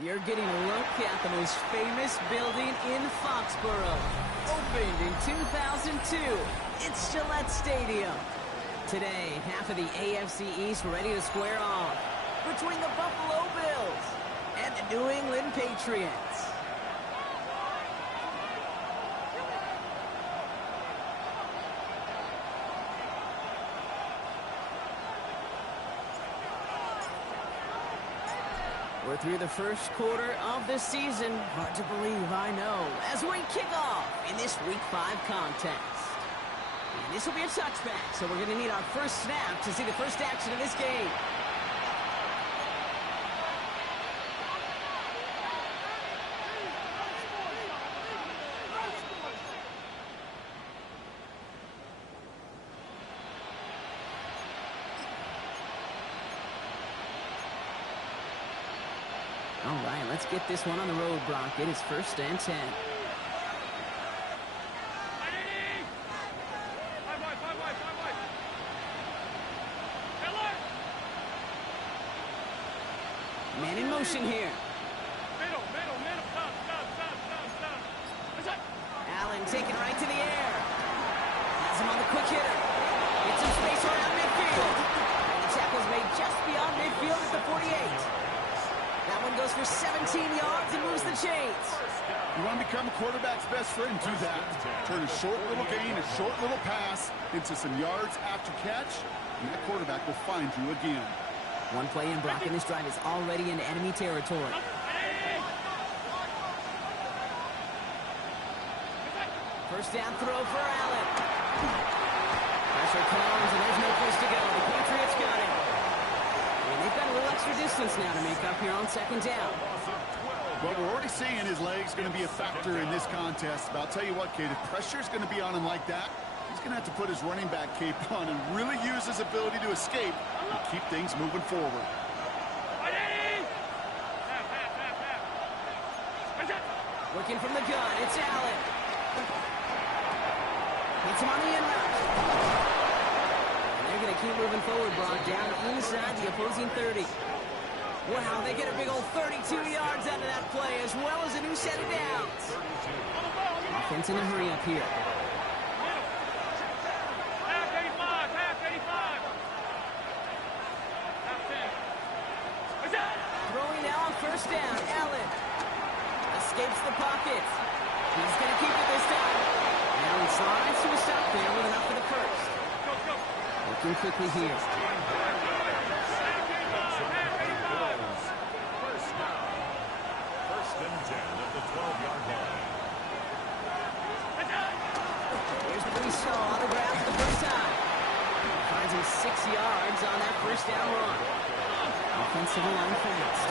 You're getting a look at the most famous building in Foxborough. Opened in 2002, it's Gillette Stadium. Today, half of the AFC East ready to square off between the Buffalo Bills and the New England Patriots. We're through the first quarter of the season. Hard to believe, I know, as we kick off in this Week 5 contest. And this will be a touchback, so we're going to need our first snap to see the first action of this game. All right, let's get this one on the road, Brock. It is 1st and 10. Man in motion here. Allen taking right to the air. Has him on the quick hitter. Gets some space around midfield. And the tackle's made just beyond midfield at the 48. That one goes for 17 yards and moves the chains. You want to become a quarterback's best friend, do that. Turn a short little gain, a short little pass into some yards after catch, and that quarterback will find you again. One play in, Brock, and this drive is already into enemy territory. First down throw for Allen. Pressure comes, and there's no place to go. The Patriots got it. And they've got a little extra distance now to make up here on 2nd down. Well, we're already seeing his leg's going to be a factor in this contest. But I'll tell you what, Kate, if pressure's going to be on him like that, he's going to have to put his running back cape on and really use his ability to escape and keep things moving forward. Working from the gun, it's Allen. Hits him on the in route. And they're going to keep moving forward, Brock, down inside the opposing 30. Wow, they get a big old 32 yards out of that play, as well as a new set of downs. Offense in a hurry up here. Throwing now on 1st down, Allen. Escapes the pocket. He's going to keep it this time. Allen slides to a stop there with enough for the first. Working quickly here. Here's what we saw on the ground for the first time. Finds him 6 yards on that 1st down run. Offensive line fast.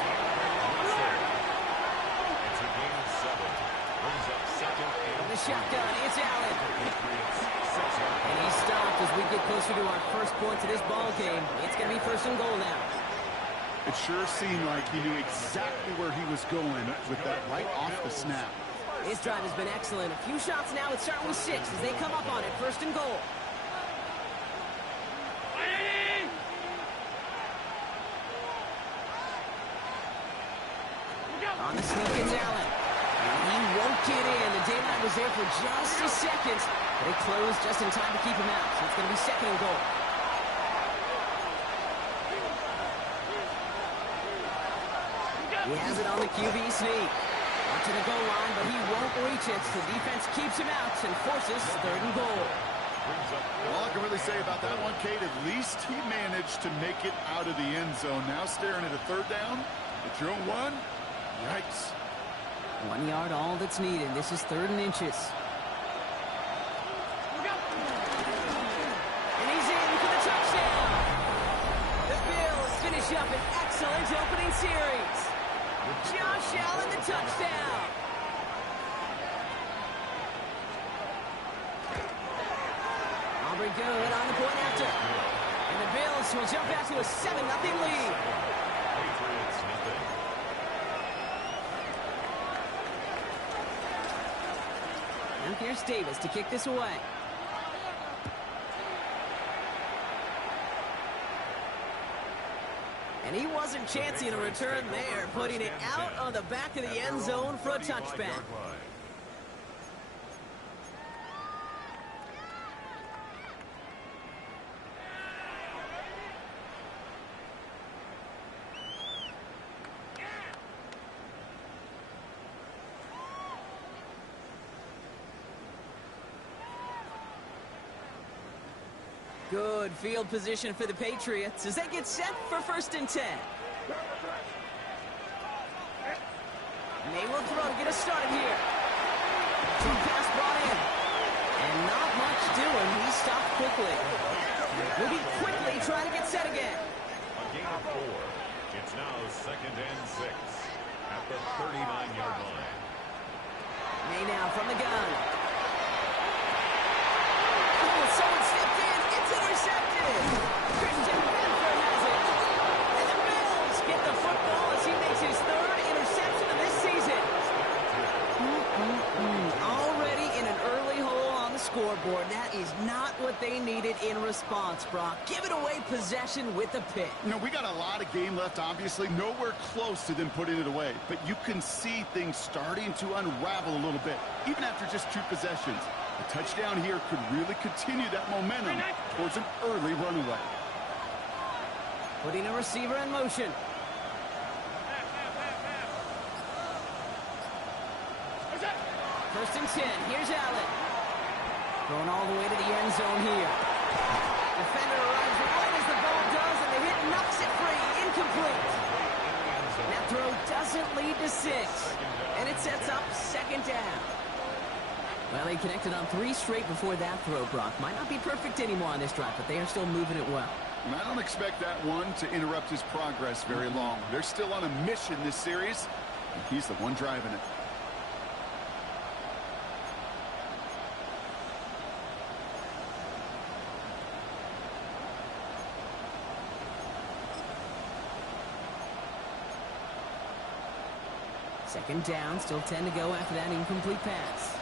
From the shotgun, it's Allen. And he's stopped as we get closer to our first point to this ball game. It's going to be 1st and goal now. It sure seemed like he knew exactly where he was going with that right off the snap. This drive has been excellent. A few shots now. It's starting with 6 as they come up on it. 1st and goal. On the sneak is Allen. And he won't get in. The daylight was there for just a second, but it closed just in time to keep him out. So it's going to be 2nd and goal. He has it on the QB sneak. Up to the goal line, but he won't reach it. So defense keeps him out and forces 3rd and goal. All I can really say about that one, Kate, at least he managed to make it out of the end zone. Now staring at a 3rd down at your own 1. Yikes. 1 yard, all that's needed. This is 3rd and inches. And he's in for the touchdown. The Bills finish up an excellent opening series. Josh Allen, the touchdown. Aubrey good on the point after. And the Bills will jump back to a 7-0 lead. And here's Davis to kick this away. And he wasn't chancing a return there, putting it out on the back of the end zone for a touchback. Good field position for the Patriots as they get set for 1st and 10. May will throw to get us started here. Two-pass brought in. And not much doing. He stopped quickly. Moving quickly, trying to get set again. A gain of 4. It's now 2nd and 6 at the 39-yard line. May now from the gun. Someone stepped in. It's intercepted. Christian Benford has it. And the Bills get the football as he makes his 3rd interception of this season. Already in an early hole on the scoreboard. That is not what they needed in response, Brock. Giving away possession with a pick. You know, we got a lot of game left, obviously. Nowhere close to them putting it away. But you can see things starting to unravel a little bit, even after just 2 possessions. A touchdown here could really continue that momentum towards an early runaway. Putting a receiver in motion. First and 10. Here's Allen. Going all the way to the end zone here. Defender arrives right as the ball does, and the hit knocks it free. Incomplete. That throw doesn't lead to 6. And it sets up 2nd down. Well, he connected on 3 straight before that throw, Brock. Might not be perfect anymore on this drive, but they are still moving it well. And I don't expect that one to interrupt his progress very long. They're still on a mission this series, and he's the one driving it. Second down, still 10 to go after that incomplete pass.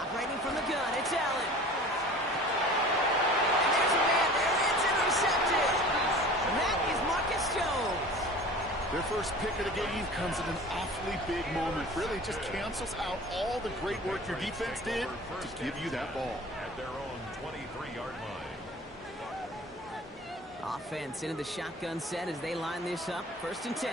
Operating from the gun, it's Allen. And there's a man there, it's intercepted. That is Marcus Jones. Their first pick of the game comes at an awfully big moment. Really just cancels out all the great work your defense did to give you that ball. At their own 23-yard line. Offense into the shotgun set as they line this up. 1st and 10.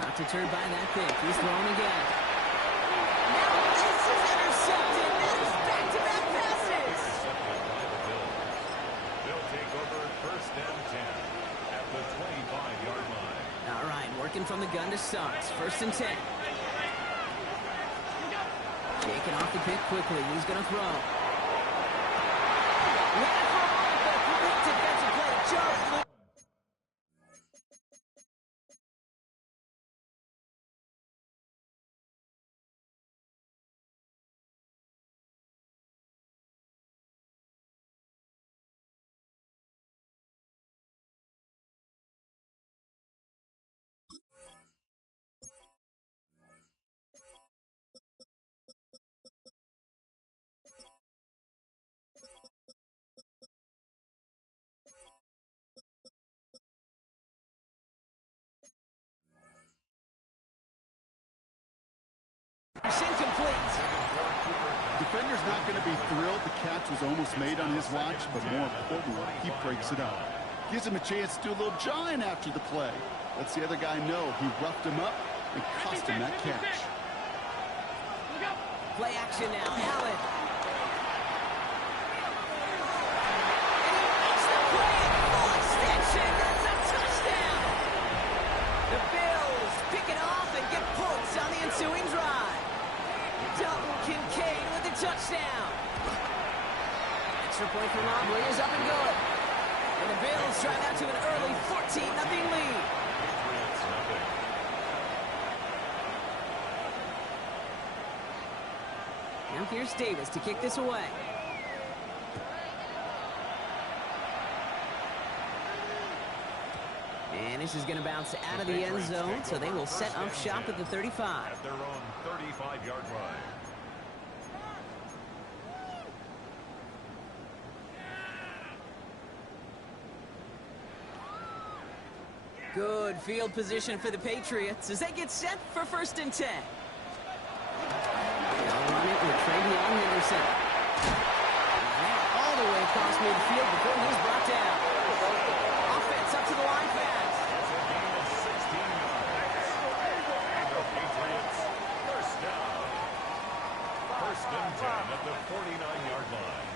Not deterred by that pick. He's throwing again. Now this is intercepted. That is back-to-back passes. They'll take over 1st and 10 at the 25-yard line. All right, working from the gun to Suggs. 1st and 10. Shaking off the pick quickly. He's going to throw. Ran for a moment, but a great defensive play to Charles Lewis. It's incomplete. Defender's not going to be thrilled the catch was almost made on his watch, but more importantly, he breaks it up. Gives him a chance to do a little jawing after the play. Lets the other guy know he roughed him up and cost him that catch. Play action now. Allen. And he makes the play at full extension. That's a touchdown. The Bills pick it off and get points on the ensuing drive. Dalton Kincaid with the touchdown. Extra point for Mobley is up and good. And the Bills drive out to an early 14-0 lead. Patriots nothing. Now here's Davis to kick this away. And this is going to bounce out of the end zone, so they will set up shop at the 35. At their own 35-yard line. Good field position for the Patriots as they get set for 1st and 10. They'll run it with Travion Henderson. All the way across midfield before he's brought down. Offense up to the line fast. It's a gain of 16 yards. And the Patriots, first down. 1st and 10 at the 49-yard line.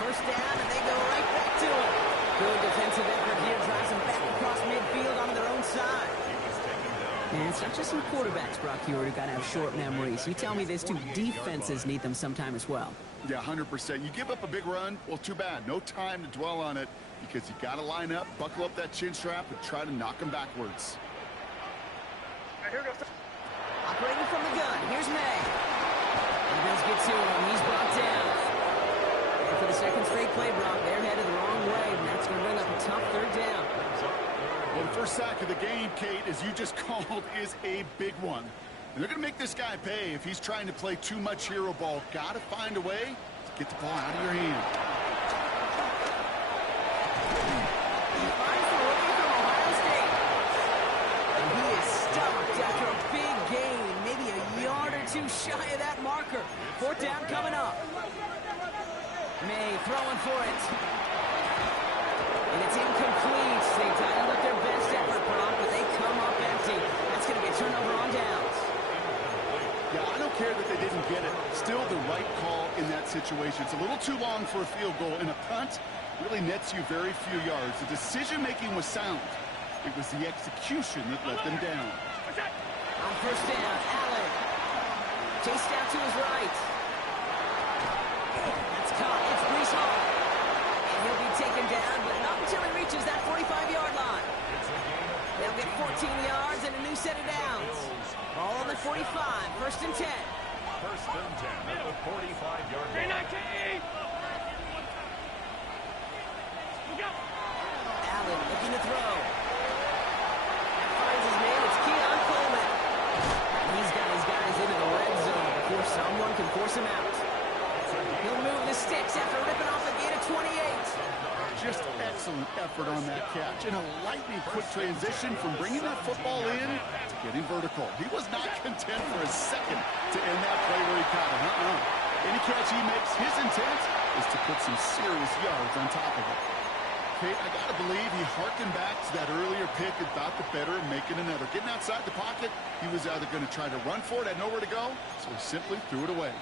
First down, and they go right back to it. Good defensive effort here, drives them back across midfield on their own side. He was taken down. And it's not just some quarterbacks, Brock Huard, who got to have short memories. You tell me these two defenses need them sometime as well. Yeah, 100%. You give up a big run, well, too bad. No time to dwell on it because you got to line up, buckle up that chin strap, and try to knock them backwards. Operating from the gun, here's May. And the Bills get to him, he's brought down. And for the second straight play, Brock, they're headed the wrong way, and that's going to bring up a tough 3rd down. Well, the first sack of the game, Kate, as you just called, is a big one. And they're going to make this guy pay if he's trying to play too much hero ball. Got to find a way to get the ball out of your hand. He finds the rookie from Ohio State. And he is stopped after a big gain, maybe a yard or two shy of that marker. 4th down coming up. May throwing for it. And it's incomplete. They tied up their best effort, Brock, but they come up empty. That's going to be a turnover on downs. Yeah, I don't care that they didn't get it. Still the right call in that situation. It's a little too long for a field goal, and a punt really nets you very few yards. The decision-making was sound. It was the execution that let them down. On 1st down, Allen. Chased out to his right. That's caught. It's Breece Hall. And he'll be taken down, but not until he reaches that 45-yard line. They'll get 14 yards and a new set of downs. All on the 45, 1st and 10. 1st and 10 at the 45-yard line. Allen looking to throw. Finds his man. It's Keon Coleman. He's got his guys into the red zone before someone can force him out. He'll move the sticks after ripping off a gain of 28. Just excellent effort on that catch. And a lightning quick transition from bringing that football in to getting vertical. He was not content for a second to end that play where he caught it. Any catch he makes, his intent is to put some serious yards on top of it. Kate, I got to believe he harkened back to that earlier pick about the better of making another. Getting outside the pocket, he was either going to try to run for it, had nowhere to go, so he simply threw it away.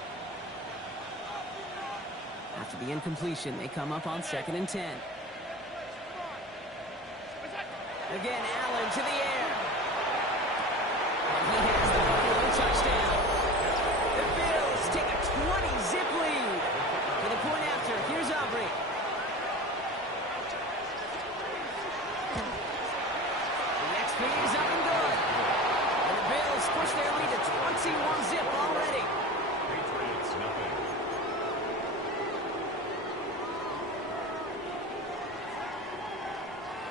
After the incompletion, they come up on 2nd and 10. Again, Allen to the air. And he has the Buffalo touchdown. The Bills take a 20-zip lead. For the point after, here's Aubrey. The XP is up and good. And the Bills push their lead to 21-zip already. Patriots, nothing.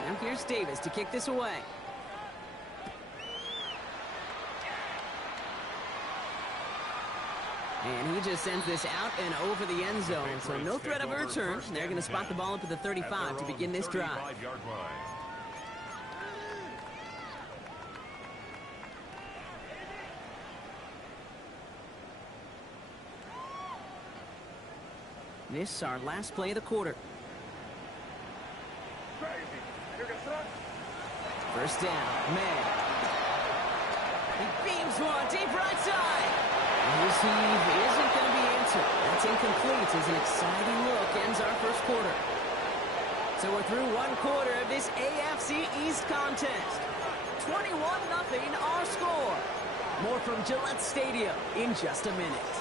Now here's Davis to kick this away. And he just sends this out and over the end zone. So no threat of a return. They're going to spot the ball up at the 35 to begin this drive. 35-yard line. This is our last play of the quarter. First down, May. He beams one deep right side. And receive isn't going to be answered. That's incomplete as an exciting look ends our first quarter. So we're through one quarter of this AFC East contest. 21-0 our score. More from Gillette Stadium in just a minute.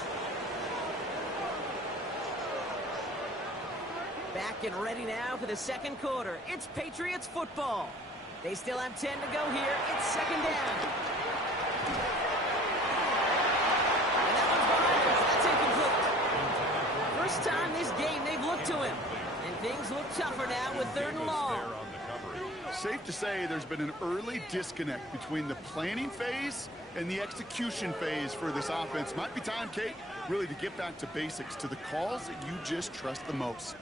Back and ready now for the second quarter. It's Patriots football. They still have 10 to go here. It's 2nd down. And that one's behind us. That's incomplete. First time this game they've looked to him. And things look tougher now with 3rd and long. Safe to say there's been an early disconnect between the planning phase and the execution phase for this offense. Might be time, Kate, really to get back to basics, to the calls that you just trust the most.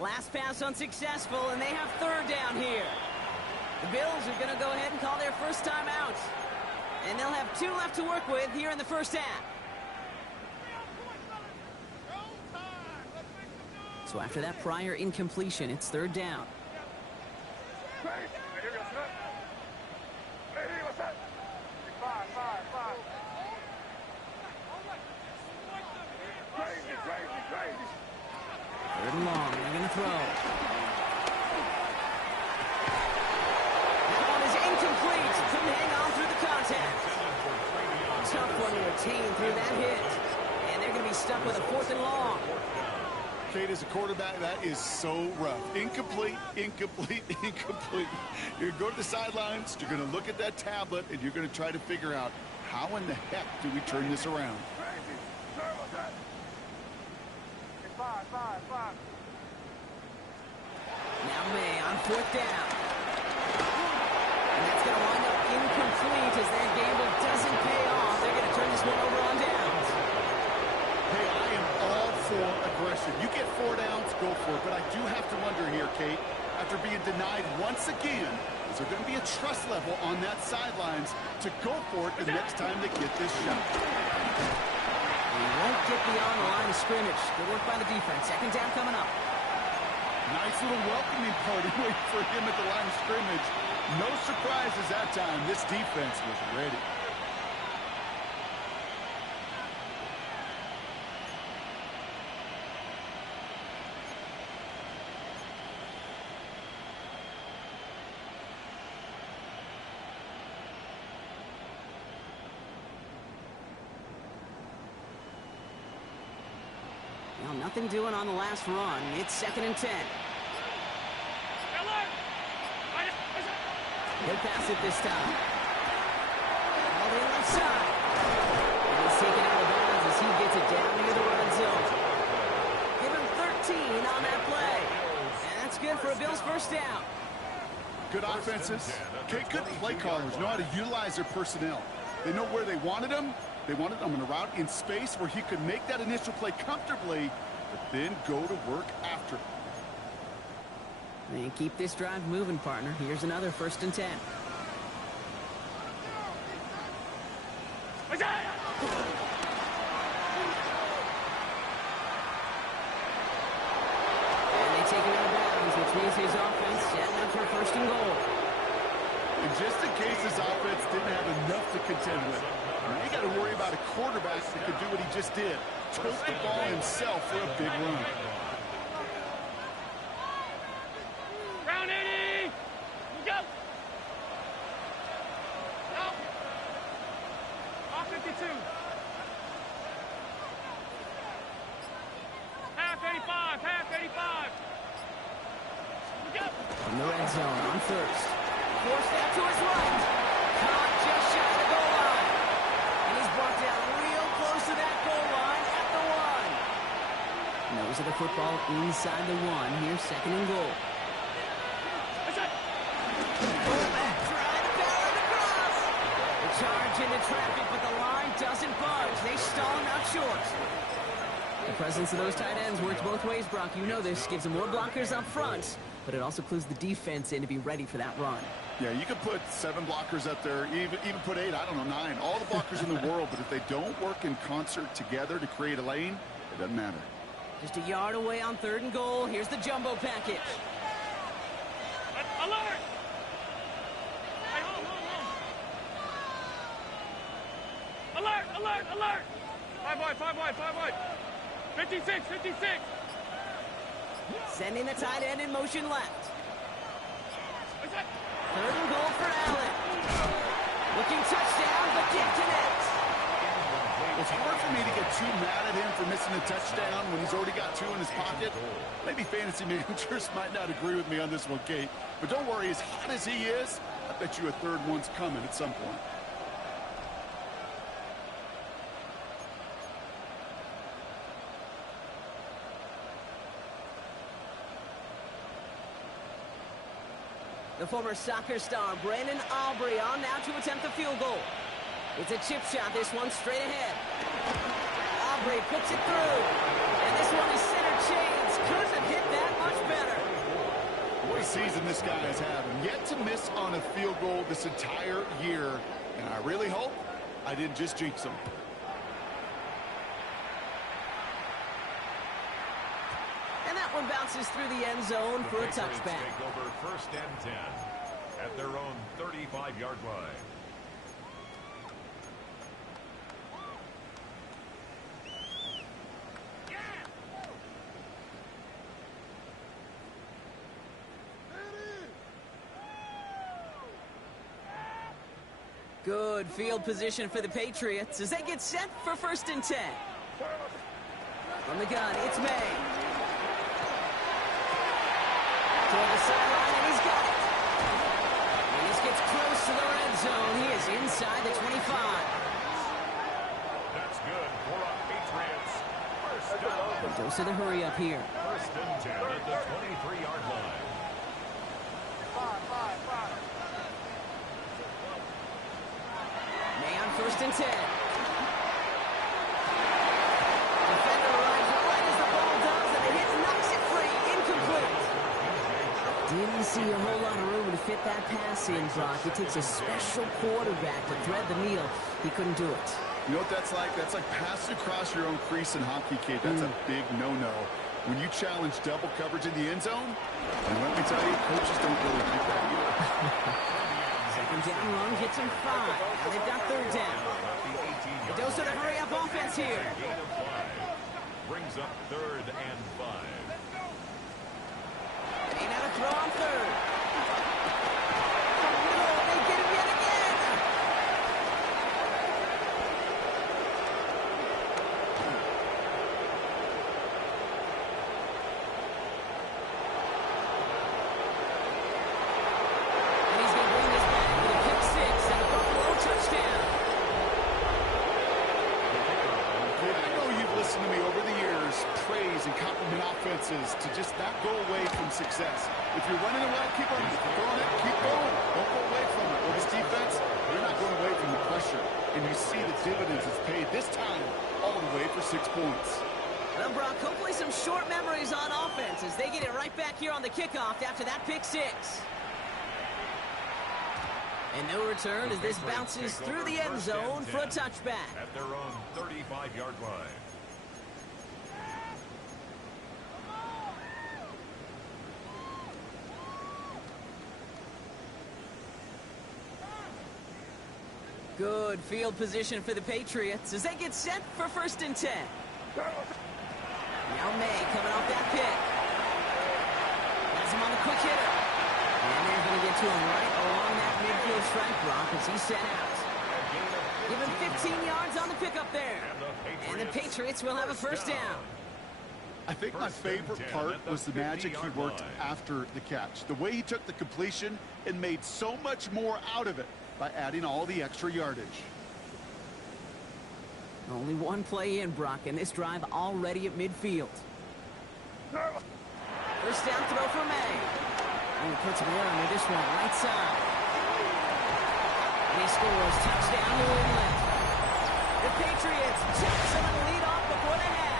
Last pass unsuccessful, and they have third down here. The Bills are going to go ahead and call their first time out. And they'll have 2 left to work with here in the first half. So after that prior incompletion, it's third down. Third and long, they're going to throw. That one is incomplete. Couldn't hang on through the contact. Tough one to retain through that hit. And they're going to be stuck with a 4th and long. Kate, as a quarterback, that is so rough. Incomplete, incomplete, incomplete. You're going to go to the sidelines, you're going to look at that tablet, and you're going to try to figure out how in the heck do we turn this around. Now May on 4th down. And that's going to wind up incomplete as that gamble doesn't pay off. They're going to turn this one over on downs. Hey, I am all for aggression. You get 4 downs, go for it. But I do have to wonder here, Kate, after being denied once again, is there going to be a trust level on that sidelines to go for it the next time they get this shot? He won't get beyond the line of scrimmage. Good work by the defense. Second down coming up. Nice little welcoming party waiting for him at the line of scrimmage. No surprises that time. This defense was ready. Well, nothing doing on the last run. It's 2nd and 10. He'll pass it this time. All the left side. And he's taken out of bounds as he gets it down near the red zone. Give him 13 on that play. And that's good for a Bills first down. Good offenses. Okay, good play callers know how to utilize their personnel. They know where they wanted them. They wanted him in a route in space where he could make that initial play comfortably, but then go to work after. And keep this drive moving, partner. Here's another 1st and 10. And they take it out of bounds, which means his offense setting up for 1st and goal. And just in case his offense didn't have enough to contend with, now you got to worry about a quarterback that could do what he just did. Tote the ball himself for a big run. Round 80! Go! Go! Off 52. Half 85, half 85. Go! From the red zone on 1st. Forced out to his right. Caught just shy of the goal line. And he's brought down real close to that goal line at the 1. Nose of the football inside the 1. Here's 2nd and goal. Charge into traffic, but the line doesn't budge. They stall him out short. The presence of those tight ends works both ways, Brock. You know this. Gives them more blockers up front, but it also clues the defense in to be ready for that run. Yeah, you could put 7 blockers up there, even put 8, I don't know, 9. All the blockers in the world, but if they don't work in concert together to create a lane, it doesn't matter. Just a yard away on 3rd and goal. Here's the jumbo package. Alert! Alert, alert, alert! 5 wide, 5 wide, 5 wide. 56, 56. Sending the tight end in motion left. 3rd and goal for Allen. Looking touchdown, but can't connect. It's hard for me to get too mad at him for missing a touchdown when he's already got 2 in his pocket. Maybe fantasy managers might not agree with me on this one, Kate. But don't worry, as hot as he is, I bet you a 3rd one's coming at some point. The former soccer star Brandon Aubrey on now to attempt the field goal. It's a chip shot, this one straight ahead. Aubrey puts it through. And this one is center chains. Couldn't have hit that much better. What a season this guy is having. Yet to miss on a field goal this entire year. And I really hope I didn't just jinx him. And that one bounces through the end zone for a touchback. Take over 1st and 10 at their own 35-yard line. Good field position for the Patriots as they get set for 1st and 10. From the gun, it's May. Toward the sideline, and he's got it. And this gets close to the red zone. He is inside the 25. That's good for our Patriots. 1st down. Dose of the hurry up here. 1st and 10 at the 23-yard line. May on 1st and 10. Defender arrives right as the ball does, and the hit knocks it free. Incomplete. Didn't see a whole lot of room to fit that pass in, Brock. It takes a special quarterback to thread the needle. He couldn't do it. You know what that's like? That's like passing across your own crease in hockey, Kate. That's a big no-no. When you challenge double coverage in the end zone, and let me tell you, coaches don't really like that either. Second down run gets him 5. Now they've got 3rd down. A dose of the hurry-up offense here. Gain of 5. Brings up 3rd and 5. Ain't out a throw on 3rd. No, they get him yet again. And he's going to bring this back with a pick 6 and a Buffalo touchdown. Kate, I know you've listened to me over the years, praise and compliment offenses to just not go away from success. If you're running it well, keep on it. If you're throwing it, keep going. Don't go away from it. Well, this defense, they're not going away from the pressure. And you see the dividends it's paid this time all the way for 6 points. Well, Brock, hopefully some short memories on offense as they get it right back here on the kickoff after that pick 6. And no return as this bounces through the end zone for a touchback. At their own 35-yard line. Good field position for the Patriots as they get set for 1st and 10. Now May coming off that pick. Has him on the quick hitter. And they're going to get to him right along that midfield strike block as he's sent out. Give him 15 yards on the pickup there. And the Patriots will have a 1st down. I think my favorite part was the magic he worked after the catch. The way he took the completion and made so much more out of it by adding all the extra yardage. Only one play in, Brock, and this drive already at midfield. 1st down throw for May. And he puts him on with this one, right side. And he scores. Touchdown, New England. The Patriots Jackson on the lead off before the half.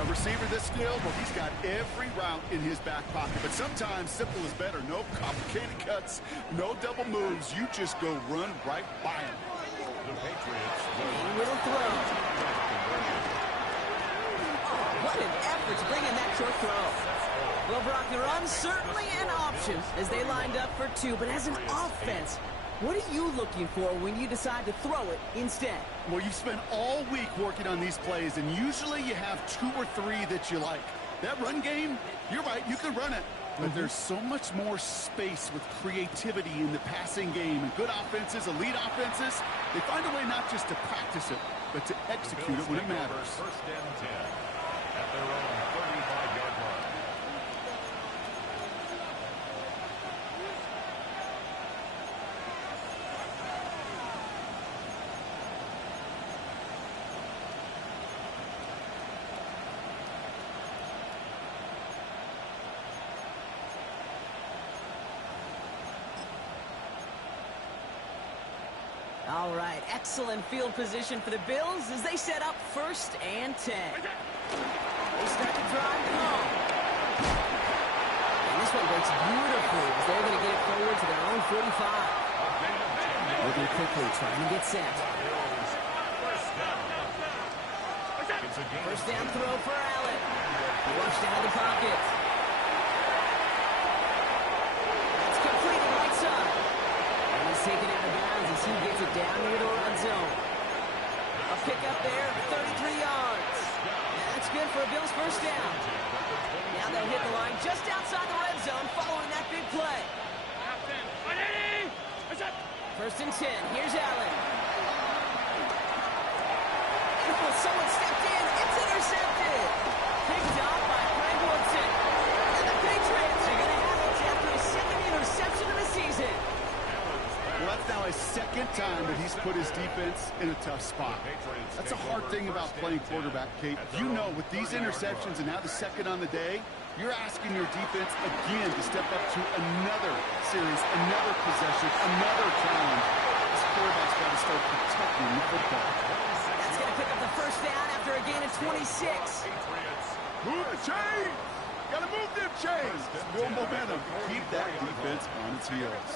A receiver this skilled, well, he's got every route in his back pocket. But sometimes simple is better. No complicated cuts, no double moves. You just go run right by him. The Patriots Little throw. What an effort to bring in that short throw. Well, Brock, the run certainly an option as they lined up for 2. But as an offense, what are you looking for when you decide to throw it instead? Well, you've spent all week working on these plays, and usually you have 2 or 3 that you like. That run game, you're right, you can run it. But there's so much more space with creativity in the passing game. And good offenses, elite offenses, they find a way not just to practice it, but to execute it when it matters. 1st and 10 at their own 35-yard line. All right, excellent field position for the Bills as they set up 1st and 10. They start to drive home. And this one breaks beautifully as they're going to get it forward to their own 45. Moving quickly, trying to get set. First down throw for Allen. Rushed out of the pocket. That's completed right side. And he's taken out of bounds as he gets it down near the red zone. A pickup there, 33 yards. That's good for a Bills first down. Now they'll hit the line just outside the red zone following that big play. First and 10. Here's Allen. Someone stepped in. It's intercepted. Picked up by Greg Woodson. And the Patriots are going to have it after his 2nd interception of the season. Well, that's now his 2nd time that he's put his defense in a tough spot. That's a hard thing about playing quarterback, Kate. You know, with these interceptions and now the 2nd on the day, you're asking your defense again to step up to another series, another possession, another challenge. This quarterback's got to start protecting the football. That's going to pick up the first down after a gain of 26. Move the chain! Got to move them chains! Build momentum. Keep that defense on its heels.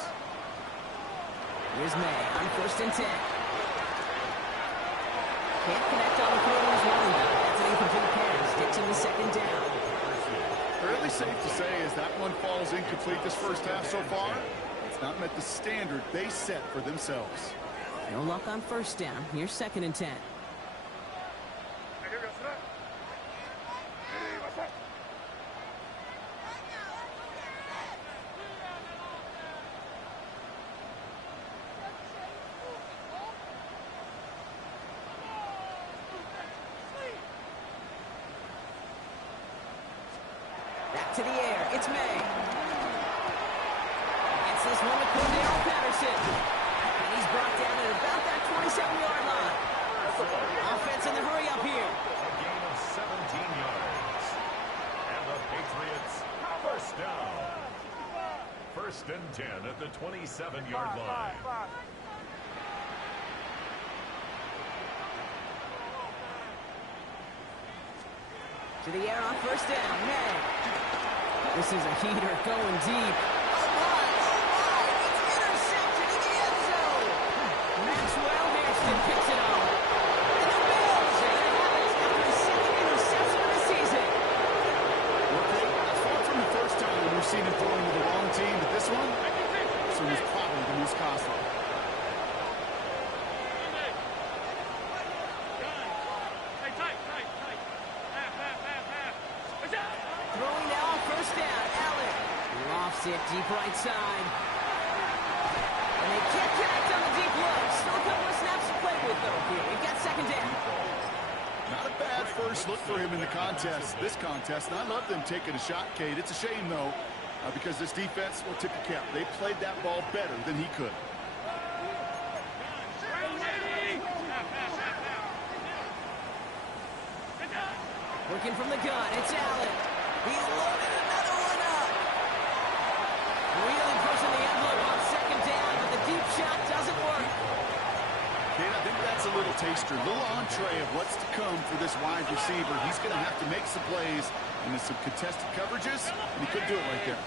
Here's May on 1st and 10. Can't connect on the throw to his running back. That's an incomplete pass. Sticks in the 2nd down. Fairly safe to say as that one falls incomplete this first half so far, it's not met the standard they set for themselves. No luck on 1st down. Here's 2nd and 10. Back to the air. It's May. Gets this one to Cordell Patterson. And he's brought down at about that 27-yard line. Offense in the hurry up here. A gain of 17 yards. And the Patriots, first down. 1st and 10 at the 27-yard line. To the air on 1st down. May. This is a heater going deep. Oh, my. It's intercepted in the end zone. Maxwell Hairston picks it up. And the Bills are going to have it after his 2nd interception of the season. Okay, far from the first time we've seen him throwing to the wrong team, but this one was probably the most costly. Throwing now on 1st down. Allen lofts it deep right side. And they can't connect on the deep look. Still a couple of snaps to play with, though, here. We've got 2nd down. Not a bad first look for him in the contest, this contest. And I love them taking a shot, Kate. It's a shame, though, because this defense will tip the cap. They played that ball better than he could. Working from the gun, it's Allen. He's loaded another one up. Really pushing the envelope on 2nd down, but the deep shot doesn't work. Kate, I think that's a little taster, a little entree of what's to come for this wide receiver. He's going to have to make some plays into some contested coverages, and he could do it right there.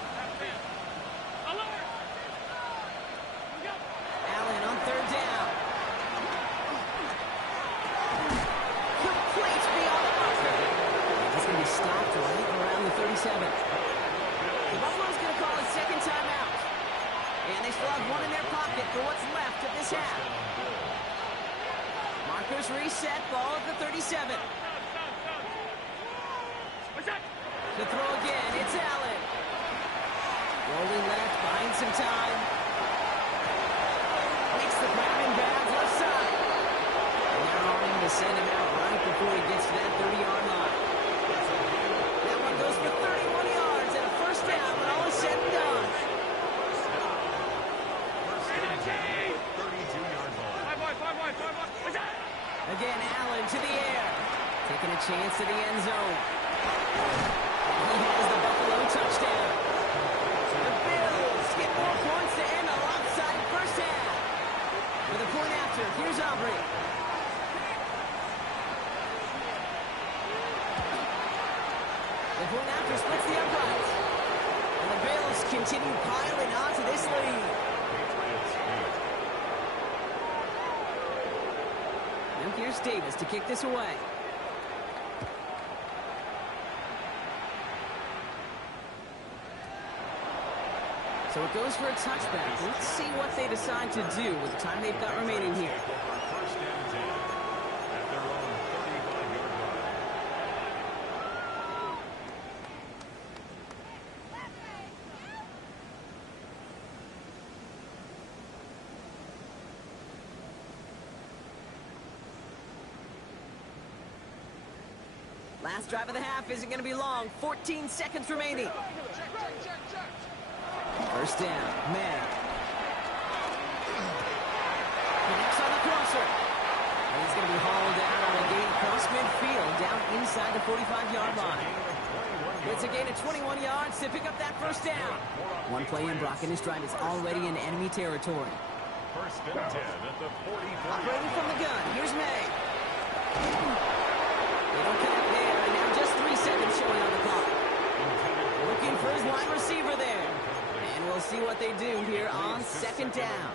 Allen on 3rd down. Complete beyond the marker. He's going to be stopped right around the 37. The Buffalo's going to call his 2nd timeout. And they still have one in their pocket for what's left of this half. Marcus reset, ball at the 37. To throw again, it's Allen. Rolling left, buying some time. Makes the grab in bounds left side. And they're on him to send him out right before he gets to that 30-yard line. That one goes for 31 yards and a first down when all is said and done. 32-yard line. Again, Allen to the air. Taking a chance to the end zone. He has the Buffalo touchdown. The Bills get more points to end a lopsided first half. With a point after, Aubrey. The point after splits the uprights. And the Bills continue piling onto this lead. Now here's Davis to kick this away. So it goes for a touchback. Let's see what they decide to do with the time they've got remaining here. First and 10 at their own 35-yard line. Last drive of the half isn't going to be long. 14 seconds remaining. First down, May. Connects on the crosser. And he's going to be hauled down on a gain across midfield, down inside the 45-yard line. It's a gain of 21 yards to pick up that first down. One play in, Brock, and his drive is already in enemy territory. First and 10 at the 44. Operating from the gun, here's May. They don't connect there, and now just 3 seconds showing on the clock. Looking for his wide receiver there. And we'll see what they do here on second down.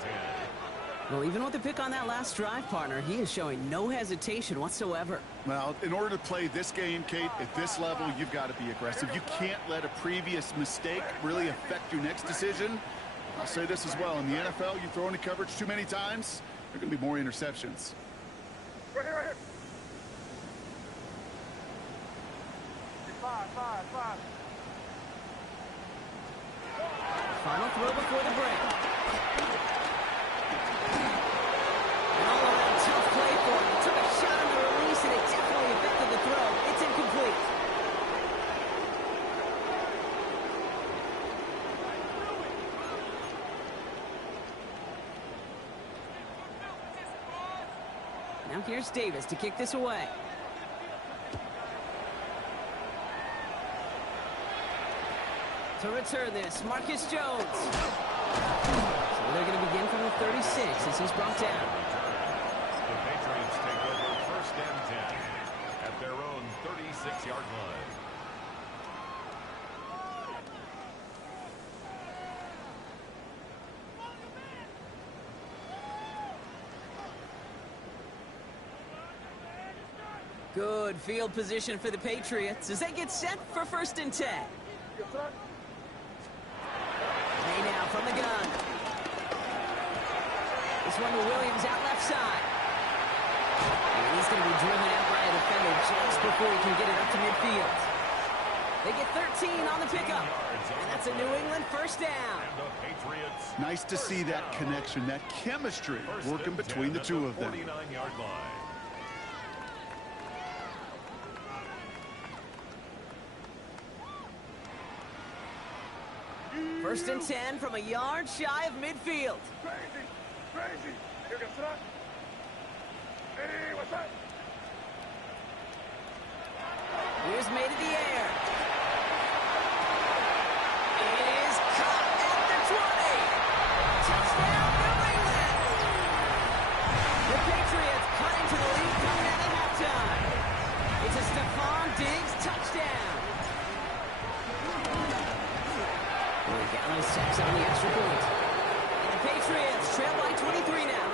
Well, even with the pick on that last drive, partner, he is showing no hesitation whatsoever. Well, in order to play this game, Kate, at this level, you've got to be aggressive. You can't let a previous mistake really affect your next decision. I'll say this as well. In the NFL, you throw into coverage too many times, there are going to be more interceptions. Right here. Five. Final throw before the break. And all around tough play for him. He took a shot on the release, and it definitely affected the throw. It's incomplete. Now here's Davis to kick this away. To return this, Marcus Jones. So they're going to begin from the 36 as he's brought down. The Patriots take over first and 10 at their own 36-yard line. Good field position for the Patriots as they get set for first and 10. May now from the gun. This one to Williams out left side. And he's going to be driven out by a defender just before he can get it up to midfield. They get 13 on the pickup. And that's a New England first down. And the Patriots. Nice to see that connection, that chemistry working between the two of them. 49-yard line. First and 10 from a yard shy of midfield. Crazy. Here comes it. Hey, what's that? Here's May to the air. It is caught at the 20. Touchdown, New England. The Patriots cut into the lead coming out of halftime. It's a Stephon Diggs touchdown. Gallo sacks on the extra point. And the Patriots trail by 23 now.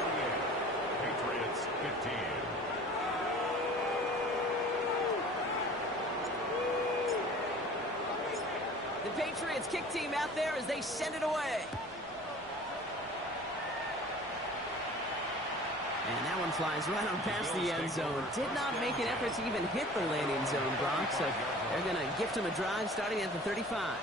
Patriots 15. The Patriots kick team out there as they send it away. And that one flies right on past the end zone. Did not make an effort to even hit the landing zone, Brock. So they're going to gift him a drive starting at the 35.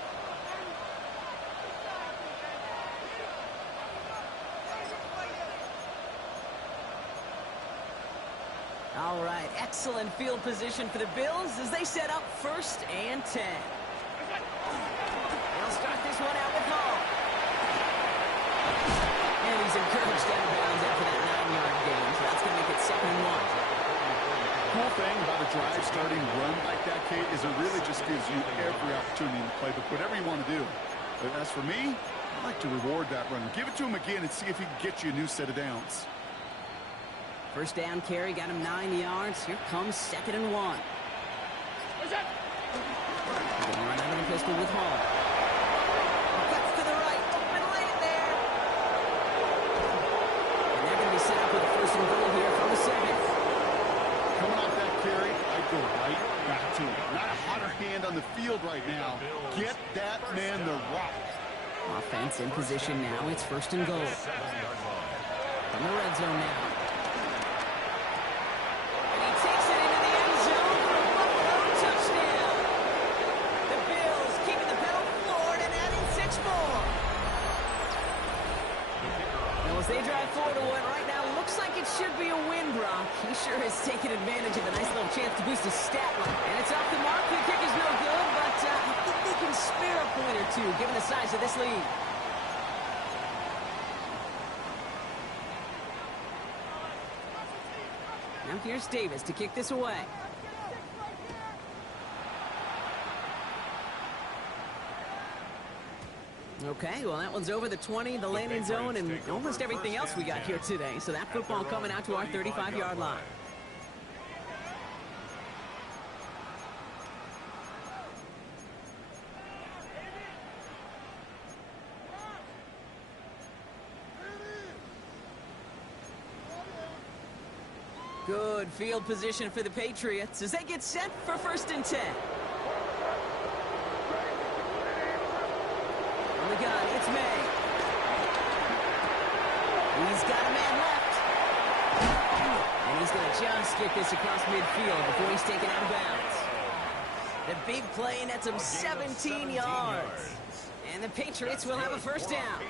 All right, excellent field position for the Bills as they set up first and 10. They'll start this one out with Hall. And he's encouraged out of bounds after that 9-yard gain, so that's going to make it 2nd and 1. Cool thing about a drive starting run like that, Kate, is it really just gives you every opportunity to play, but whatever you want to do. But as for me, I like to reward that runner. Give it to him again and see if he can get you a new set of downs. First down carry got him 9 yards. Here comes 2nd and 1. Where's that? Going right out of the pistol with Hall. Cuts to the right. Open lane there. And they're going to be set up with a 1st and goal here from the 7. Coming off that carry, I'd go right back to him. Not a hotter hand on the field right now. Get that man the rock. Offense in position now. It's 1st and goal. From the red zone now. And he takes it into the end zone for a Buffalo touchdown. The Bills keeping the pedal floored and adding 6 more. Now as they drive forward to what right now looks like it should be a win, Brock. He sure has taken advantage of the nice little chance to boost his stat line. And it's off the mark. The kick is no good, but I think they can spare a point or two given the size of this lead. Now here's Davis to kick this away. Okay, well that one's over the 20, the landing zone, and almost everything else we got here today. So that football coming out to our 35-yard line. Good field position for the Patriots as they get set for 1st and 10. On the gun, it's May. He's got a man left. And he's going to just get this across midfield before he's taken out of bounds. The big play nets him 17 yards. And the Patriots will have a 1st down.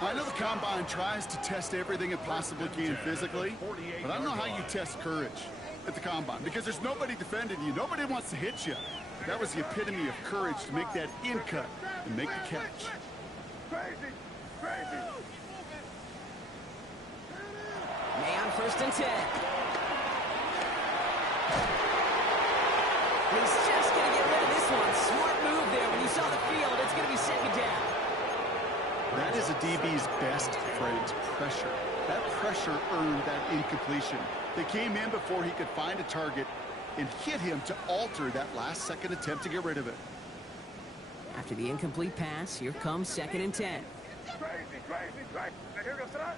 I know the Combine tries to test everything it possibly can physically, but I don't know how you test courage at the Combine because there's nobody defending you. Nobody wants to hit you. That was the epitome of courage to make that in cut and make the catch. Crazy! Crazy! May on 1st and 10. He's just going to get rid of this one. Smart move there. When you saw the field, it's going to be 2nd down. That is a DB's best friend, pressure. That pressure earned that incompletion. They came in before he could find a target and hit him to alter that last-second attempt to get rid of it. After the incomplete pass, here comes 2nd and 10. Crazy! Crazy! Crazy! Now here goes that.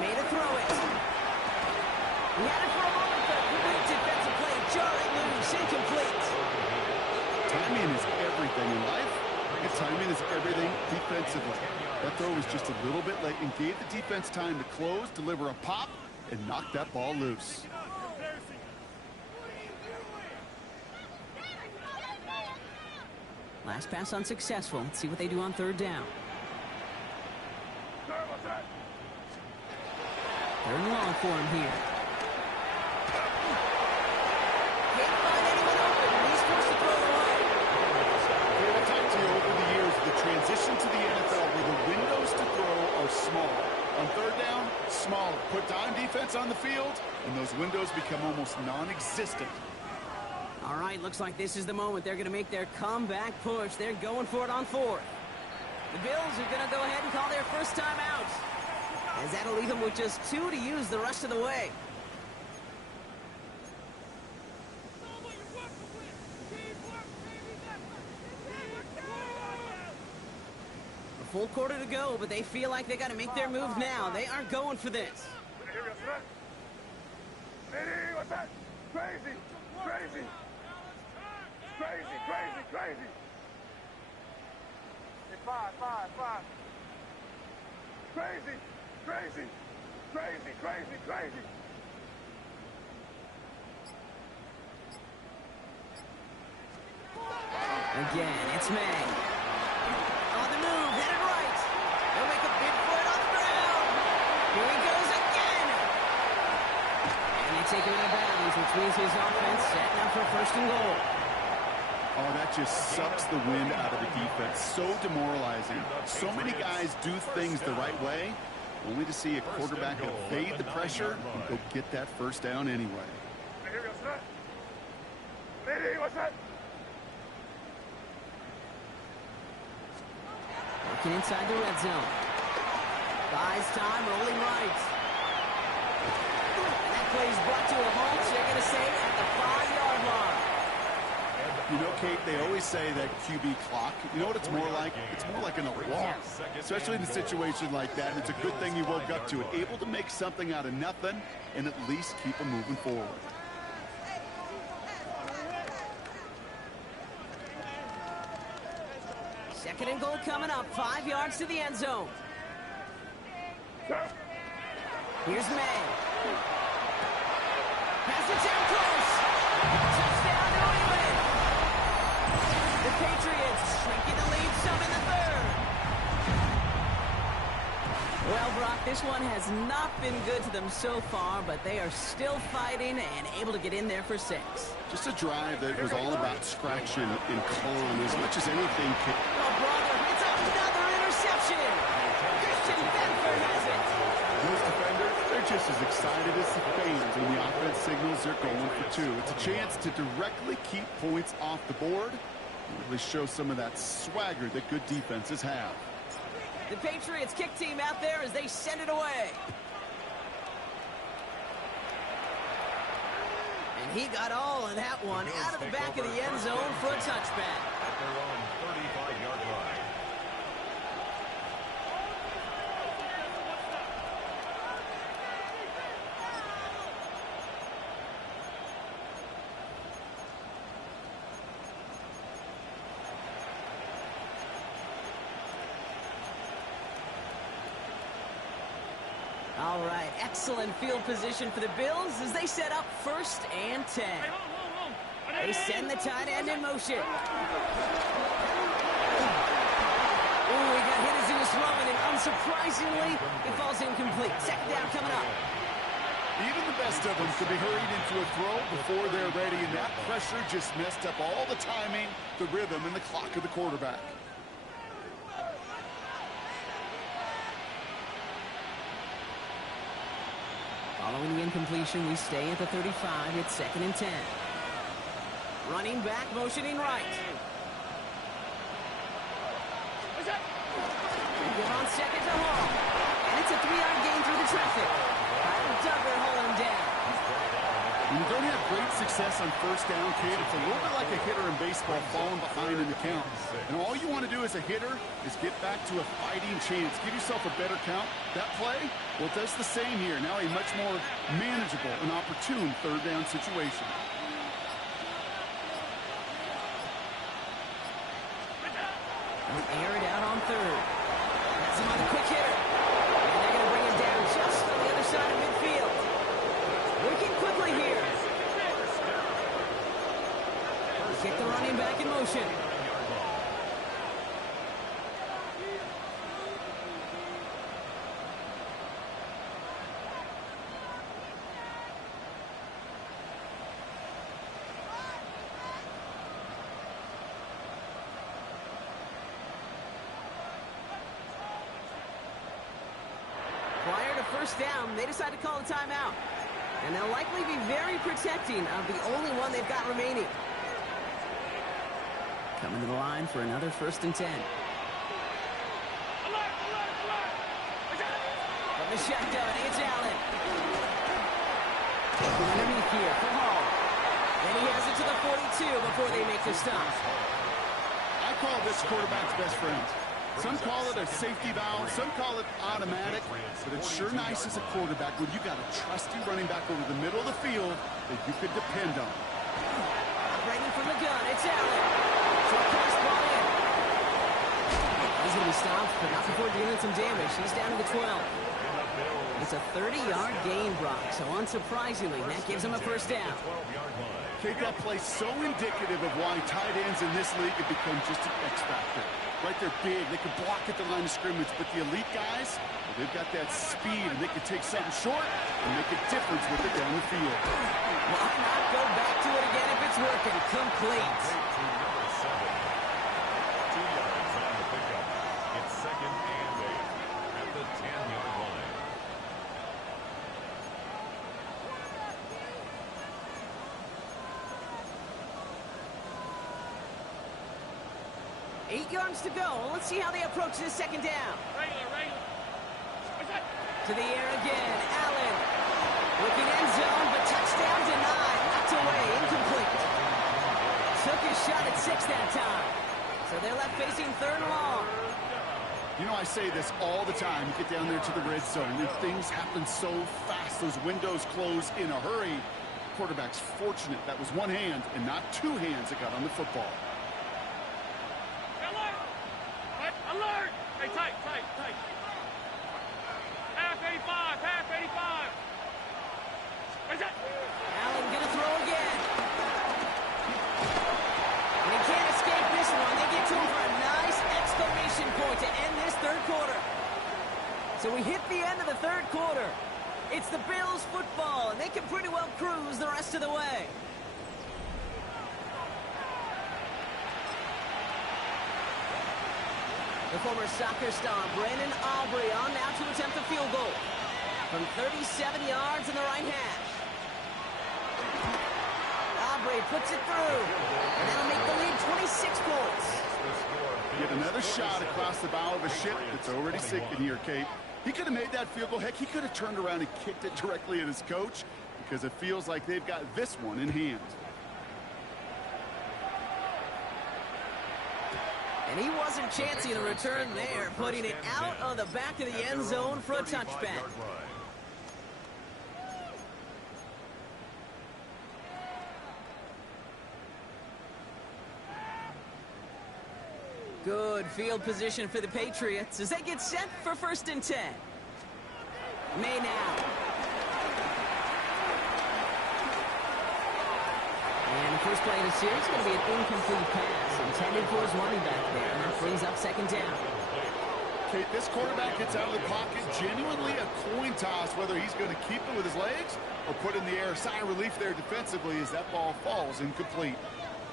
Made a throw it. He had it for a moment, but great defensive play. Jarring loose, incomplete. Timing is everything in life. And timing is everything defensively. That throw was just a little bit late and gave the defense time to close, deliver a pop, and knock that ball loose. Last pass unsuccessful. Let's see what they do on 3rd down. 3rd and long for him here. Can't find anyone open. He's forced to throw it away. I've talked to you over the years, the transition to the NFL where the windows to throw are small. On 3rd down, smaller. Put dime defense on the field, and those windows become almost non-existent. All right, looks like this is the moment they're going to make their comeback push. They're going for it on 4th. The Bills are going to go ahead and call their first time out, as that'll leave them with just 2 to use the rest of the way. A full quarter to go, but they feel like they got to make their move now. They are going for this. Here goes that. Hey, what's that? Crazy! Crazy! Crazy! Crazy! Crazy! Hey, 5! Crazy! Crazy! Crazy! Crazy! Crazy! Again, it's May. On the move, headed right. They'll make a big play on the ground. Here he goes again. And they take him out of bounds, which means his offense set now for 1st and goal. Oh, that just sucks the wind out of the defense. So demoralizing. So many guys do things the right way, only to see a quarterback evade the pressure and go get that 1st down anyway. Here goes that. Hey, what's that? Working inside the red zone. Buys time, rolling right. And that play is brought to a halt. They're going to say at the 5-yard line. You know, Kate, they always say that QB clock, you know what it's more like? It's more like an alarm, especially in a situation like that. And it's a good thing you woke up to it, able to make something out of nothing and at least keep them moving forward. Second and goal coming up, 5 yards to the end zone. Here's May. Pass it down close. Touchdown, New England. The Patriots shrinking the lead some in the third. Well, Brock, this one has not been good to them so far, but they are still fighting and able to get in there for 6. Just a drive that was all about scratching and clawing as much as anything. Oh, brother, it's another interception. Christian Benford has it. Those defenders, they're just as excited as the fans when the offense signals they're going for 2. It's a chance to directly keep points off the board and really show some of that swagger that good defenses have. The Patriots kick team out there as they send it away. And he got all of that one out of the back of the end zone for a touchback. At their own 35-yard line. All right, excellent field position for the Bills as they set up 1st and 10. They send the tight end in motion. Ooh, he got hit as he was throwing, and unsurprisingly, it falls incomplete. Second down coming up. Even the best of them could be hurried into a throw before they're ready, and that pressure just messed up all the timing, the rhythm, and the clock of the quarterback. Following the incompletion, we stay at the 35. It's 2nd and 10. Running back, motioning right. Give on 2nd to Hall. And it's a 3-yard gain through the traffic. Kyle Duggar holding him down. When you don't have great success on 1st down, Kate, it's a little bit like a hitter in baseball falling behind in the count. And all you want to do as a hitter is get back to a fighting chance. Give yourself a better count. That play, well, it does the same here. Now a much more manageable and opportune 3rd down situation. They'll air it out on 3rd. That's him on the quick hitter. And they're going to bring him down just on the other side of midfield. Working quickly here. Kick the running back in motion. Prior to 1st down, they decide to call a timeout. And they'll likely be very protecting of the only one they've got remaining. Coming to the line for another 1st and 10. From the shotgun, it's Allen. Underneath here for Hall. And he has it to the 42 before they make the stop. I call this quarterback's best friend. Some call it a safety valve, some call it automatic, but it's sure nice as a quarterback when you got a trusty running back over the middle of the field that you could depend on. Operating from the gun, it's Allen. Short pass ball in. He's going to be stopped, but not before dealing some damage. He's down to the 12. It's a 30-yard gain, Brock, so unsurprisingly, that gives him a 1st down. Kate, that play so indicative of why tight ends in this league have become just an X factor. Right, they're big, they can block at the line of scrimmage, but the elite guys, well, they've got that speed, and they can take something short and make a difference with it down the field. Why not go back to it again if it's working? Complete. 2 yards on the pickup. It's 2nd and 8 at the 10-yard line. 8 yards to go. Let's see how they approach this 2nd down. Regular. To the air again. Allen. shot at 6 that time. So they're left facing 3rd and long. You know, I say this all the time. You get down there to the red zone, and things happen so fast. Those windows close in a hurry. Quarterback's fortunate that was one hand and not two hands that got on the football. Alert! Alert! Hey, tight. Half 85, half 85. Where's that? Allen gonna throw again. And he can't escape this one. They get to him for a nice exclamation point to end this 3rd quarter. So we hit the end of the 3rd quarter. It's the Bills football, and they can pretty well cruise the rest of the way. The former soccer star Brandon Aubrey on now to attempt a field goal from 37 yards in the right hash. Aubrey puts it through, and that'll make the lead 26 points. Get another shot across the bow of a ship that's already sinking here, Kate. He could have made that field goal. Heck, he could have turned around and kicked it directly at his coach because it feels like they've got this one in hand. And he wasn't chancing the return there, putting it out of the back of the end zone for a touchback. Good field position for the Patriots as they get set for 1st and 10. May now. And the first play of the series is going to be an incomplete pass intended for his running back there. And that brings up 2nd down. Kate, this quarterback gets out of the pocket, genuinely a coin toss whether he's going to keep it with his legs or put in the air. Sigh of relief there defensively as that ball falls incomplete.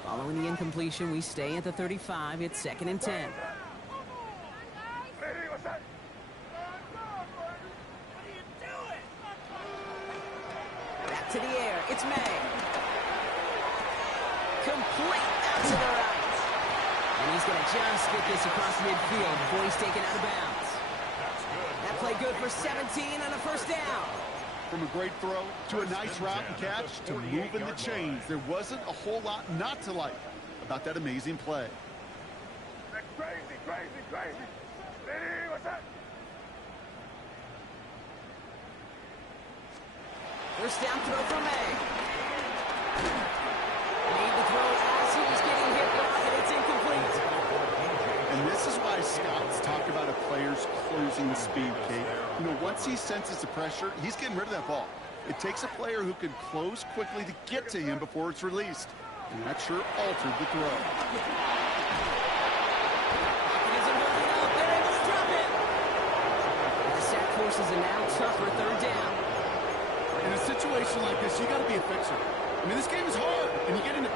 Following the incompletion, we stay at the 35. It's 2nd and 10. Back to the air. It's May. Complete out to the right. And he's going to just get this across midfield before he's taken out of bounds. That play good for 17 and a 1st down. From a great throw to a nice route and catch to moving the chains. There wasn't a whole lot not to like about that amazing play. Crazy. Ready, what's that? 1st down throw for May. Made the throw as he was getting hit off, and it's incomplete. And this is why scouts talk about a player's closing speed, Kate. You know, once he senses the pressure, he's getting rid of that ball. It takes a player who can close quickly to get to him before it's released. And that sure altered the throw. The sack forces a now tougher 3rd down. In a situation like this, you got to be a fixer. I mean, this game is hard. And you get into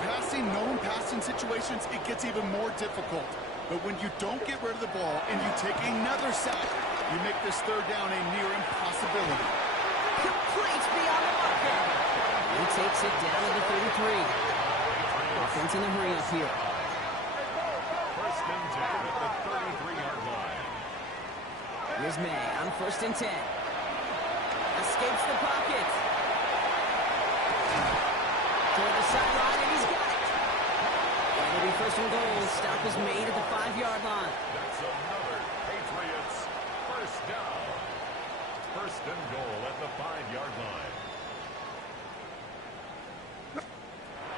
known passing situations, it gets even more difficult. But when you don't get rid of the ball and you take another sack, you make this 3rd down a near impossibility. Complete beyond the marker. He takes it down to the 33. Offense in a hurry up here. 1st and 10 at the 33-yard line. Here's May on 1st and 10. Escapes the pocket. Toward the sideline, and he's got it. And it'll be 1st and goal. Stop is made at the 5-yard line. That's another Patriots 1st down. 1st and goal at the 5-yard line.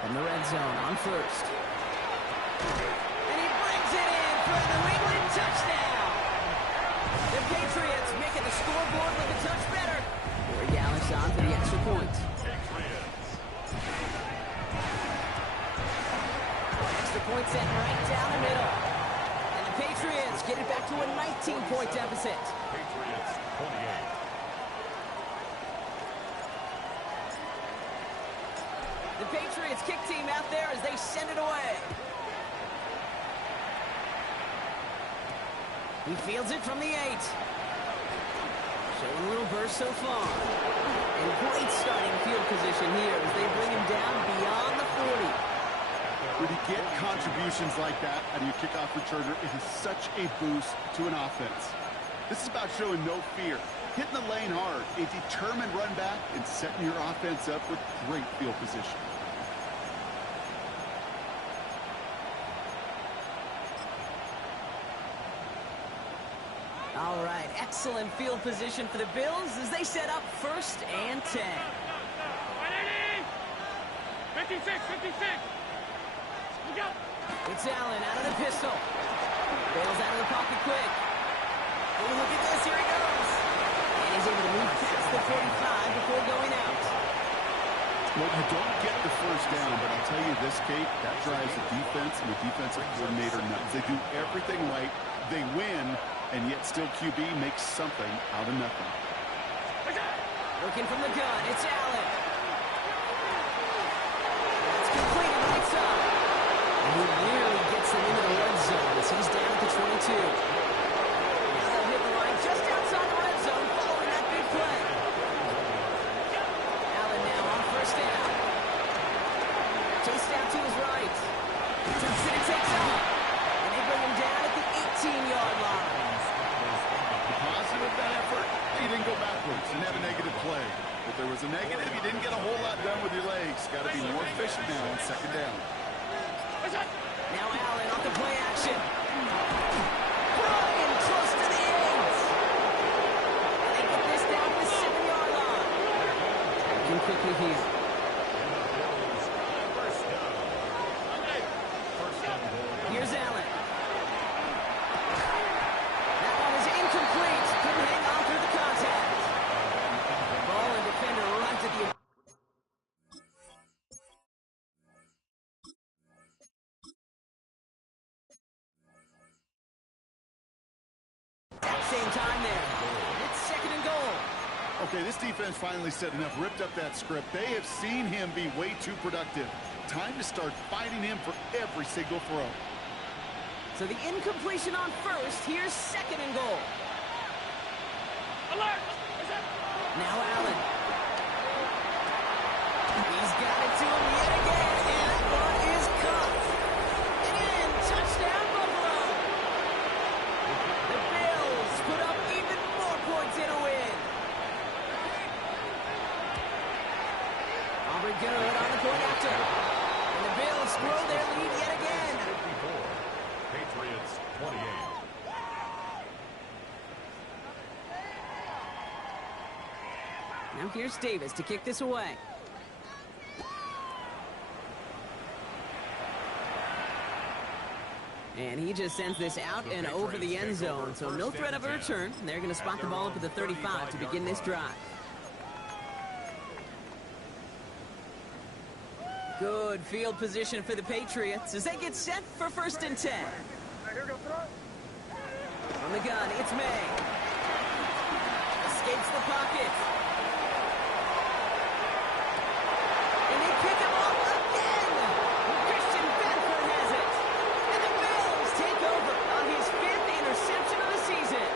From the red zone on 1st. And he brings it in for a New England touchdown. The Patriots making the scoreboard look a touch better. Corey Dallas on for the extra point. Extra point set right down the middle. And the Patriots get it back to a 19-point deficit. Patriots 28. The Patriots kick team out there as they send it away. He fields it from the 8. Showing a little burst so far. And great starting field position here as they bring him down beyond the 40. When you get contributions like that out of your kickoff returner, it is such a boost to an offense. This is about showing no fear, hitting the lane hard, a determined run back, and setting your offense up with great field position. excellent field position for the Bills as they set up 1st and 10. 56, 56. Look out. It's Allen out of the pistol. Bills out of the pocket quick. Oh, look at this. Here he goes. And he's able to move past the 45 before going out. Well, you don't get the first down, but I'll tell you this, Kate, that drives the defense and the defensive coordinator nuts. They do everything right. They win, and yet still QB makes something out of nothing. Looking from the gun. It's Allen. It's completed right side. And he nearly gets them into the red zone as he's down at the 22. Now they'll hit the line just outside the red zone following that big play. Allen now on 1st down. Chased out to his right. Takes it and takes off. And they bring him down at the 18-yard line. Positive that effort, he didn't go backwards and have a negative play. If there was a negative, you didn't get a whole lot done with your legs. Got to be more efficient now on 2nd down. Now Allen off the play action. Brian close to the 8. And they get this down to the 7-yard line. Working quickly here. Here's Allen. That one is incomplete. Couldn't hang on through the contact. Ball and defender right to the... Same time there. It's 2nd and goal. Okay, this defense finally said enough, ripped up that script. They have seen him be way too productive. Time to start fighting him for every single throw. So the incompletion on 1st. Here's 2nd and goal. Alert. Now Allen. He's got it to him yet again, and that one is caught. And in, touchdown Buffalo. The Bills put up even more points in a win. Aubrey good on the point after. And the Bills grow their lead yet again. 54. Patriots 28. Now here's Davis to kick this away. And he just sends this out and over the end zone, so no threat of a return. They're going to spot the ball up at the 35 to begin this drive. Good field position for the Patriots as they get set for 1st and 10. From the gun, it's May. Escapes the pocket. And they pick him off again. Christian Benford has it. And the Bills take over on his 5th interception of the season.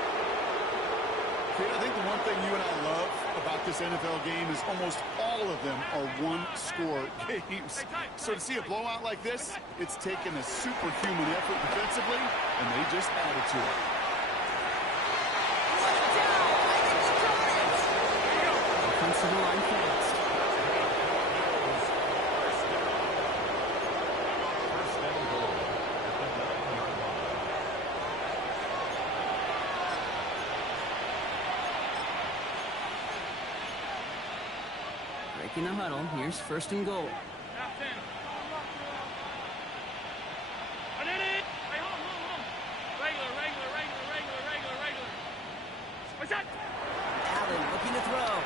Kate, I think the one thing you and I love about this NFL game is almost all of them are one-score games. So to see a blowout like this, it's taken a superhuman effort defensively, and they just added to it. What a down! I think he got it! Offensive line fast. First and goal at the 9-yard line. Breaking the huddle. Here's 1st and goal. Captain. I did it. Hey, hold on. Regular. What's that? Allen looking to throw. Oh,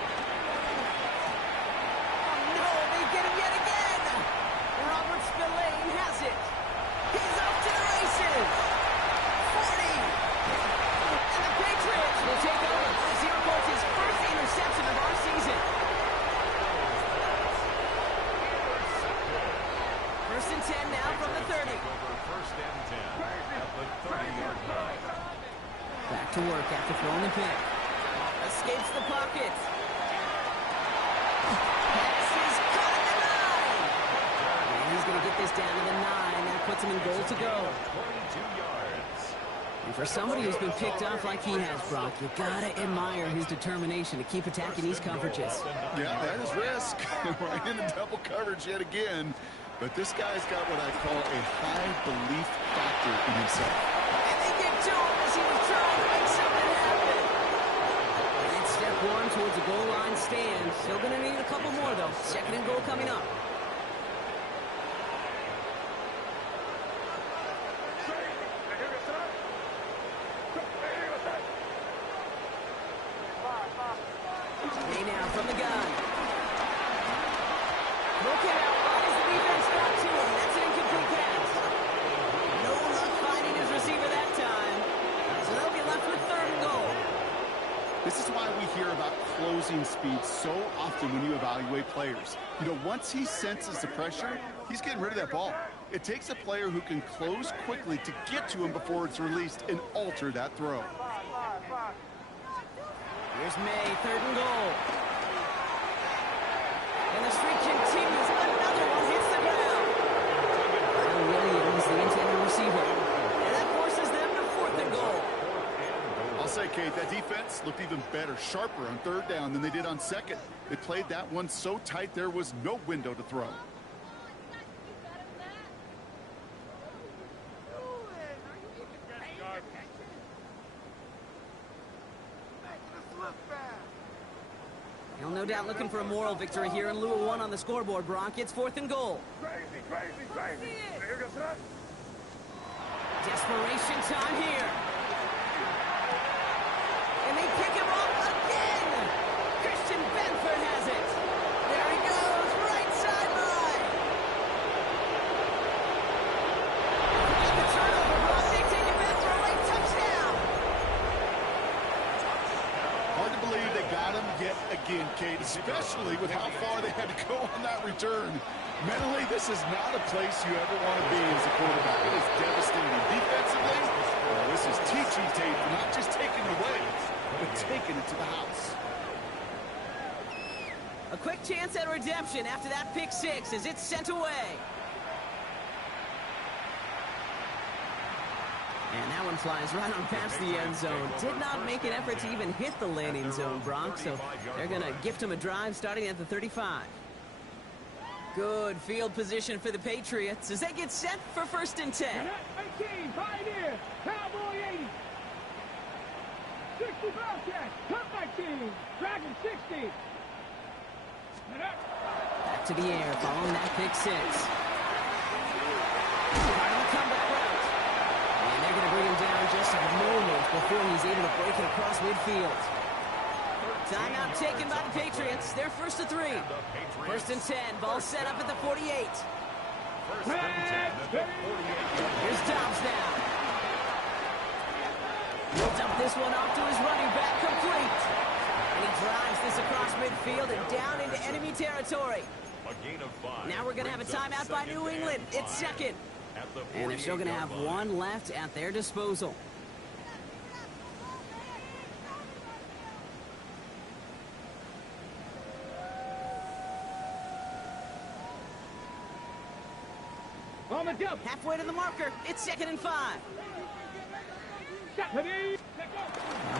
no, they get him yet again. Robert Spillane has it. He's off to the races. 40. And the Patriots will take over as he records his 1st interception of our season. 1st and 10 now from the 30. Over 1st and 10 at the 30-yard line. Back to work after throwing the pick. Escapes the pocket. Pass is caught at the 9. And he's going to get this down to the 9. That puts him in goal to go. 22 yards. And for somebody who's been picked off like he has, Brock, you got to admire his determination to keep attacking these coverages. Yeah, that is risk. Right into double coverage yet again. But this guy's got what I call a high belief factor in himself. And they get to him as he was trying to make something happen. towards a goal line stand. Still going to need a couple more, though. Second and goal coming up. Hey now from the gun. Look it out. Why does the defense got to him? That's an incomplete pass. No luck finding his receiver that time. So they'll be left with third and goal. This is why we hear about closing speed so often when you evaluate players. You know, once he senses the pressure, he's getting rid of that ball. It takes a player who can close quickly to get to him before it's released and alter that throw. Here's May, third and goal. And the streak continues. Another one hits the ground. Kyle Williams, the intended receiver. And that forces them to fourth and goal. I'll say, Kate, that defense looked even better, sharper on third down than they did on second. They played that one so tight there was no window to throw. He'll no doubt looking for a moral victory here in lieu of one on the scoreboard, Bronk. It's fourth and goal. Desperation time here. And they pick him off again. Christian Benford has it. There he goes, right sideline. Got the turnover, Bronk. They take it back for a late touchdown. Hard to believe they got him yet again, Kate, especially with how far they had to go on that return. Mentally, this is not a place you ever want to be as a quarterback. It is devastating. Defensively, well, this is teaching tape for not just taking it away, but taking it to the house. A quick chance at redemption after that pick six as it's sent away. And that one flies right on past the end zone. Did not make an effort to even hit the landing zone, Bronx, so they're going to gift him a drive starting at the 35. Good field position for the Patriots as they get set for first and 10. 18, Pioneer, Cowboy 80. 60 Bobcat, comeback team, Dragon 60. Back to the air following that pick six. Part of the comeback route. And they're going to bring him down just a moment before he's able to break it across midfield. Timeout taken by the Patriots. They're first to 3. First and 10. Ball set up at the 48. Here's Dobbs now. He'll dump this one off to his running back, complete. And he drives this across midfield and down into enemy territory. Now we're going to have a timeout by New England. It's second. And they're still going to have one left at their disposal. Halfway to the marker. It's second and 5. Now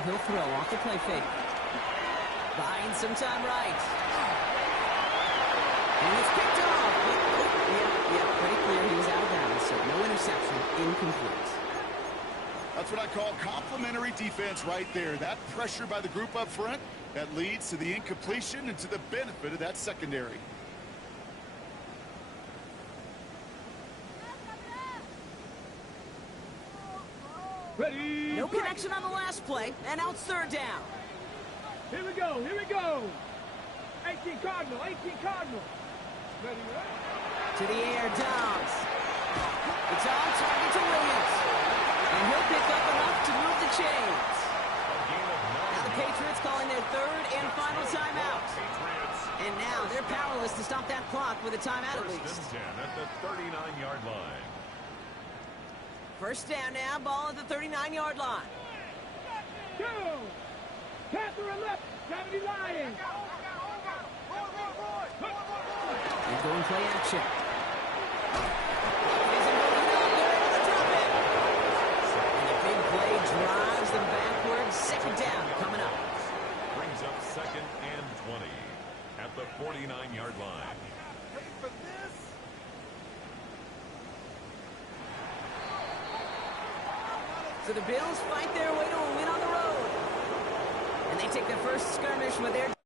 he'll throw off the play fake. Buying some time right. And it's picked off. Yeah, pretty clear he was out of bounds, so no interception, incomplete. That's what I call complimentary defense right there. That pressure by the group up front, that leads to the incompletion and to the benefit of that secondary. Ready. No connection on the last play, and now it's third down. Here we go, here we go. 18 Cardinal, 18 Cardinal. Ready, To the air, Dobbs. It's on target to Williams. And he'll pick up enough to move the chains. Now the Patriots calling their third and final timeout. And now they're powerless to stop that clock with a timeout at least. First and 10 at the 39-yard line. First down now, ball at the 39-yard line. Go. Catherine left, 70 Lions. They're going play action. And a big play drives them backwards. Second down coming up. Brings up second and 20 at the 49-yard line. So the Bills fight their way to a win on the road. And they take the first skirmish with their